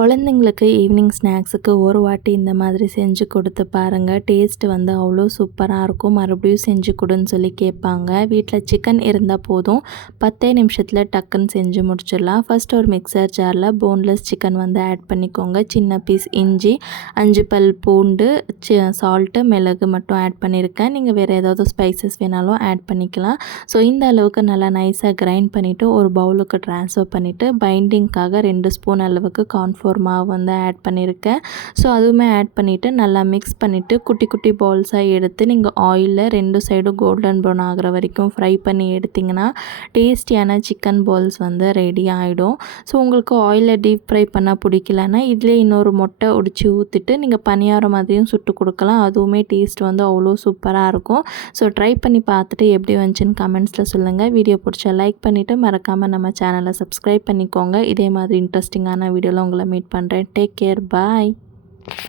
குழந்தைங்களுக்கு ஈவினிங் ஸ்நாக்ஸுக்கு ஒரு வாட்டி இந்த மாதிரி செஞ்சு கொடுத்து பாருங்கள். டேஸ்ட் வந்து அவ்வளோ சூப்பராக இருக்கும். மறுபடியும் செஞ்சு கொடுன்னு சொல்லி கேட்பாங்க. வீட்டில் சிக்கன் இருந்தால் போதும், 10 நிமிஷத்தில் டக்குன்னு செஞ்சு முடிச்சிடலாம். ஃபஸ்ட் ஒரு மிக்சர் ஜாரில் போன்லெஸ் சிக்கன் வந்து ஆட் பண்ணிக்கோங்க. சின்ன பீஸ் இஞ்சி, 5 பல் பூண்டு, சால்ட்டு, மிளகு மட்டும் ஆட் பண்ணியிருக்கேன். நீங்கள் வேறு ஏதாவது ஸ்பைசஸ் வேணாலும் ஆட் பண்ணிக்கலாம். ஸோ இந்த அளவுக்கு நல்லா நைஸாக கிரைண்ட் பண்ணிவிட்டு ஒரு பவுலுக்கு ட்ரான்ஸ்ஃபர் பண்ணிவிட்டு பைண்டிங்காக 2 ஸ்பூன் அளவுக்கு கார்ன்ஃப்ளவர் மாவு வந்து ஆட் பண்ணியிருக்கேன். ஸோ அதுவுமே ஆட் பண்ணிவிட்டு நல்லா மிக்ஸ் பண்ணிவிட்டு குட்டி குட்டி பால்ஸாக எடுத்து நீங்கள் ஆயிலில் 2 சைடும் கோல்டன் ப்ரௌன் ஆகிற வரைக்கும் ஃப்ரை பண்ணி எடுத்திங்கன்னா டேஸ்டியான சிக்கன் பால்ஸ் வந்து ரெடி ஆகிடும். ஸோ உங்களுக்கு ஆயிலில் டீப் ஃப்ரை பண்ணால் பிடிக்கலன்னா இதிலே இன்னொரு முட்டை உடிச்சு ஊற்றிட்டு நீங்கள் பணியாரம் மாதிரியும் சுட்டு கொடுக்கலாம். அதுவுமே டேஸ்ட் வந்து அவ்வளோ சூப்பராக இருக்கும். ஸோ ட்ரை பண்ணி பார்த்துட்டு எப்படி வந்துச்சுன்னு கமெண்ட்ஸில் சொல்லுங்கள். வீடியோ பிடிச்சா லைக் பண்ணிவிட்டு மறக்காமல் நம்ம சேனலை சப்ஸ்கிரைப் பண்ணிக்கோங்க. இதே மாதிரி இன்ட்ரெஸ்டிங்கான வீடியோவில் உங்களை மீட் பண்ணுறேன். டேக் கேர், பாய்.